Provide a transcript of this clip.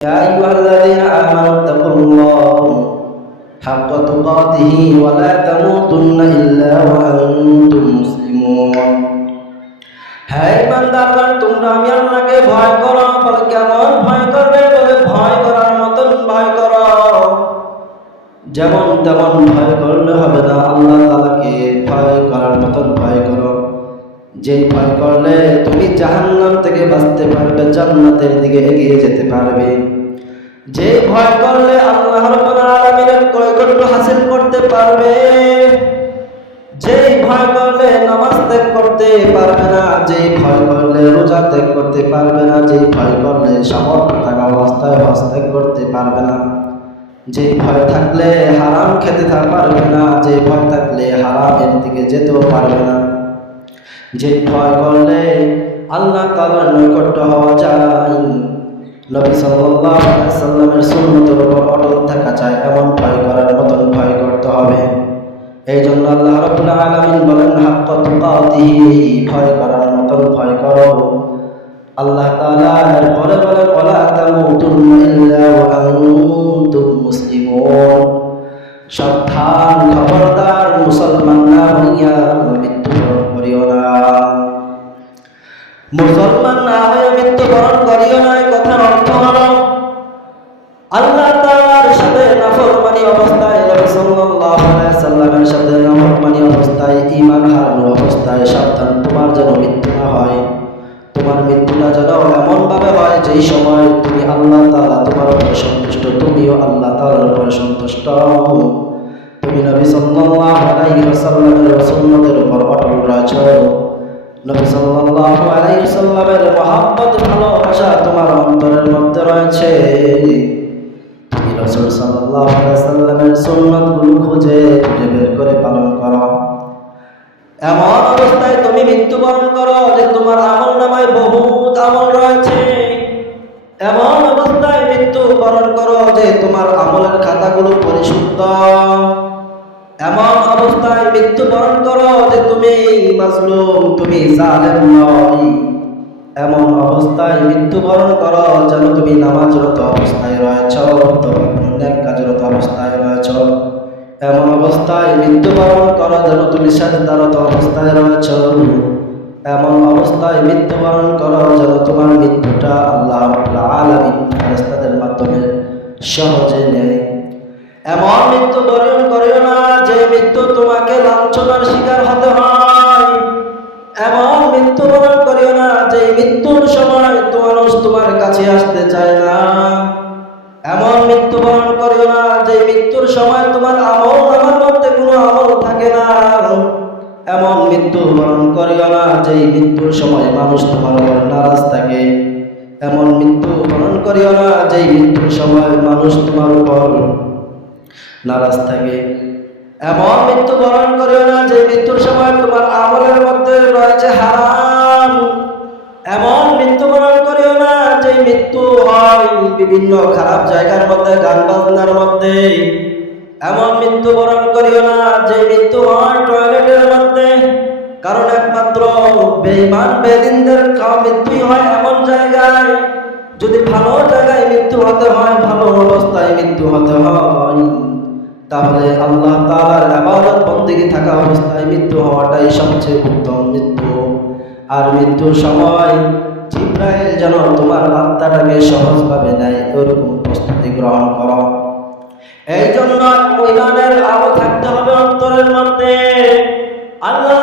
يا أيها الذين آمنوا اتقوا الله حق تقاته ولا تموتن إلا وأنتم مسلمون হ্যাঁ ইমানদারগণ তোমরা আমি আল্লাহকে ভয় করো বলে কেমন ভয় করবে বলে ভয় করার মতন ভয় করো যেমন তেমন ভয় করলে হবে না আল্লাহ তাআলাকে ভয় করার মতন ভয় করো যেই ভয় করলে তুমি জাহান্নাম থেকে বাঁচতে পারবে, জান্নাতের দিকে এগিয়ে যেতে পারবে। যে ভয় করলে আল্লাহ রাব্বুল আলামিনের কৈকট্য হাসিল করতে পারবে, যেই ভয় করলে নামাজ ত্যাগ করতে পারবে না, যেই ভয় করলে রোজা ত্যাগ করতে পারবে না, যেই ভয় করলে সামর্থ্য থাকা অবস্থায় হজ ত্যাগ করতে পারবে না। যে ভয় থাকলে হারাম খেতে পারবে না যে ভয় থাকলে হারামের দিকে যেতেও পারবে না। যে ভয় করলে আল্লাহ তালার নৈকট্য হওয়া যায়। নবী সাল্লামের উপর অটল থাকা চায় এমন ভয় করার মতন ভয় করতে হবে। এই জন্য আল্লাহ রবুল্লাহ আলমিন বলেন, হাক্ক তুকাতিহি, ভয় করার মতন ভয় মুসলমান না হয়ে মৃত্যুবরণ করিও না এই কথার অর্থ হলো, আল্লাহ তাআলার সাথে নাফরমানি অবস্থায় সাল্লামের সাথে নাফরমানি অবস্থায়, ঈমান হারানো অবস্থায় সাবধান, তোমার যেন মৃত্যু না হয়, তোমার মৃত্যুটা যেন এমন ভাবে হয় যেই সময় তুমি আল্লাহ তাআলা তোমার উপর সন্তুষ্ট, তুমিও আল্লাহ তাআলার উপর সন্তুষ্ট। তুমি নবী সাল্লাল্লাহু আলাইহি ওয়াসাল্লামের সুন্নতের উপর অটল রয়েছো। নবী সাল্লাল্লাহু এমন অবস্থায় তুমি মৃত্যুবরণ করো যে তোমার আমল নামায় বহুত আমল রয়েছে। এমন অবস্থায় মৃত্যুবরণ করো যে তোমার আমলের খাতাগুলো পরিশুদ্ধ। এমন অবস্থায় মৃত্যুবরণ করো যে তুমি মাজলুম, তুমি জালেম নয় এমন অবস্থায় মৃত্যুবরণ করো যেন তুমি নামাজরত অবস্থায় রয়েছ, অথবা কোনো কাজরত অবস্থায় রয়েছ। এমন অবস্থায় মৃত্যুবরণ করো যেন তুমি সাজদারত অবস্থায় রয়েছ। এমন অবস্থায় মৃত্যুবরণ করো যেন তোমার মৃত্যুটা আল্লাহ আলামিন ফেরেশতাদের মাধ্যমে সহজে নেয়। এমন মৃত্যু বরণ করিও না যে মৃত্যু তোমাকে লাঞ্ছনার শিকার হতে হয়। এমন মৃত্যু বরণ করিও না যে মৃত্যুর সময় মানুষ তোমার কাছে আসতে চায় না। এমন মৃত্যু বরণ করিও না যে মৃত্যুর সময় তোমার আমল আমার মধ্যে কোনো আমল থাকে না। এমন মৃত্যু বরণ করিও না যে মৃত্যুর সময় মানুষ তোমার উপর নারাজ থাকে। এমন মৃত্যু বরণ করিও না যে মৃত্যুর সময় মানুষ তোমার উপর নারাজ থাকে। এমন মৃত্যু বরণ করিও না যে মৃত্যুর সময় তোমার আমলের মধ্যে রয়েছে হারাম। এমন মৃত্যু বরণ করিও না যে মৃত্যু হয় বিভিন্ন খারাপ জায়গার মধ্যে গান বাজনার মধ্যে। এমন মৃত্যু বরণ করিও না যে মৃত্যু হয় টয়লেটের মধ্যে। কারণ একমাত্র বেঈমান বেদিনদের মৃত্যুই হয় এমন জায়গায়। যদি ভালো জায়গায় মৃত্যু হতে হয়, ভালো অবস্থায় মৃত্যু হতে হয়। তাহলে আল্লাহ তালার আবাদত বন্দেগী থাকা অবস্থায় মৃত্যু হওয়াটাই সবচেয়ে উত্তম মৃত্যু। আর মৃত্যুর সময় জিব্রাইল যেন তোমার আত্মাটাকে সহজভাবে নেয় ওরকম প্রস্তুতি গ্রহণ করো। এই জন্য ইমানের আলো থাকতে হবে অন্তরের মধ্যে। আল্লাহ